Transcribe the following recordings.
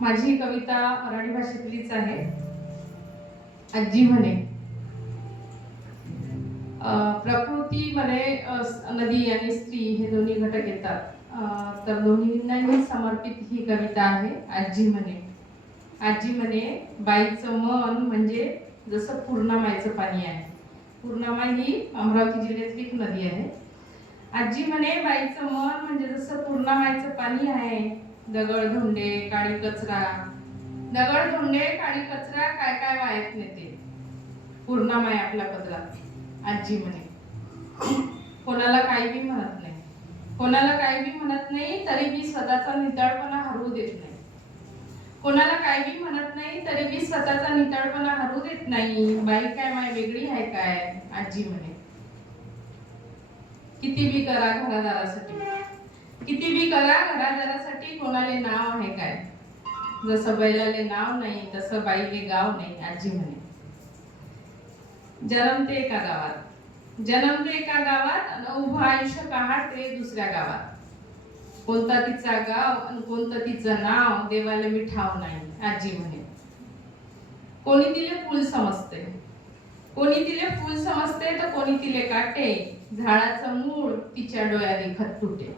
माझी कविता मराठी भाषेतलीच आहे. आजी म्हणे. प्रकृतीमध्ये नदी आणि स्त्री हे दोन्ही घटक येतात. तर दोन्हींनाही समर्पित ही कविता आहे. आजी म्हणे. आजी म्हणे, बाईचं मन म्हणजे जसं पूर्णामाईचं पाणी आहे. पूर्णामाई ही अमरावती जिल्ह्यातली एक नदी आहे. आजी म्हणे, बाईचं मन म्हणजे जसं पूर्णामाईचं पाणी आहे. दगड धोंडे काळी कचरा, दगड धोंडे काळी कचरा काय काय वाहत नेते पूर्णामाई आपल्या पदरात. आजी म्हणे, कोणाला काही बी म्हणत नाही, कोणाला काही बी म्हणत नाही, तरी बी स्वतःचा नितळपणा हरवू देत नाही. कोणाला काही बी म्हणत नाही, तरी बी स्वतःचा नितळपणा हरवू देत नाही. बाई काय माय वेगळी आहे काय? आजी म्हणे. किती बी करा घरादारासाठी, किती बी करा घरादारासाठी, कोणाले नाव आहे काय? जसं बैलाले नाव नाही तसं बाईले गाव नाही. आजी म्हणे. जन्मते एका गावात, जन्मते एका गावात आणि उभं आयुष्य काढते दुसऱ्या गावात. कोणता तिचा गाव आणि कोणतं तिचं नाव देवाला मी ठाव नाही. आजी म्हणे. कोणी तिले फुल समजते, कोणी तिले फुल समजते तर कोणी तिले काटे. झाडाचं मूळ तिच्या डोळ्या देखत तुटे.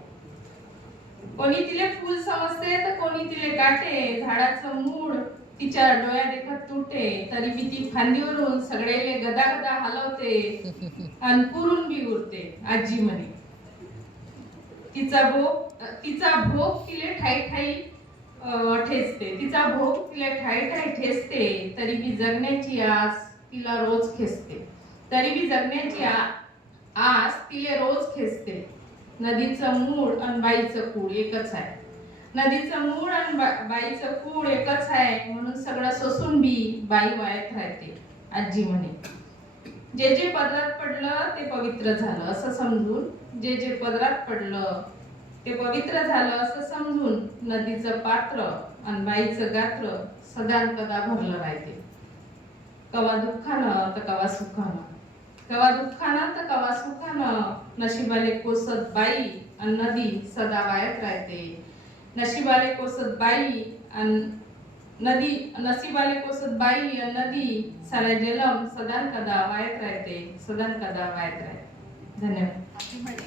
कोणी तिले फुल समजते तर कोणी तिले काटे. झाडाचं मूळ तिच्या डोळ्या देखत तुटे. तरी बी ती फांदीवरून सगळेले गदा गदा हलवते आणि पुरून बी उरते. आजी म्हणे. तिचा भोग तिले ठाई ठाई ठेचते. तिचा भोग तिला ठाई ठाई ठेचते. तरी बी जगण्याची आस तिला रोज खेचते. तरी बी जगण्याची आस तिले रोज खेचते. नदीचं मूळ आणि बाईचं कूळ एकच आहे. नदीचं मूळ आणि बाईचं कूळ एकच आहे. म्हणून सगळं सोसून बी बाई वायात राहते. आजी म्हणे. जे जे पदरात पडलं ते पवित्र झालं असं समजून, जे जे पदरात पडलं ते पवित्र झालं असं समजून, नदीचं पात्र आणि बाईचं गात्र सदान कदा भरलं राहते. कवा दुःखानं तर कवा सुखानं, कवा दुःखानं तर कवा सुखानं. नशिबाले कोसत बाई आणि नदी सदा वायात राहते. नशिबाले कोसत बाई आणि नदी, नशिबाले कोसत बाई आणि नदी सारा जलम सदान कदा वायात राहते, सदान कदा वायात राहते. धन्यवाद.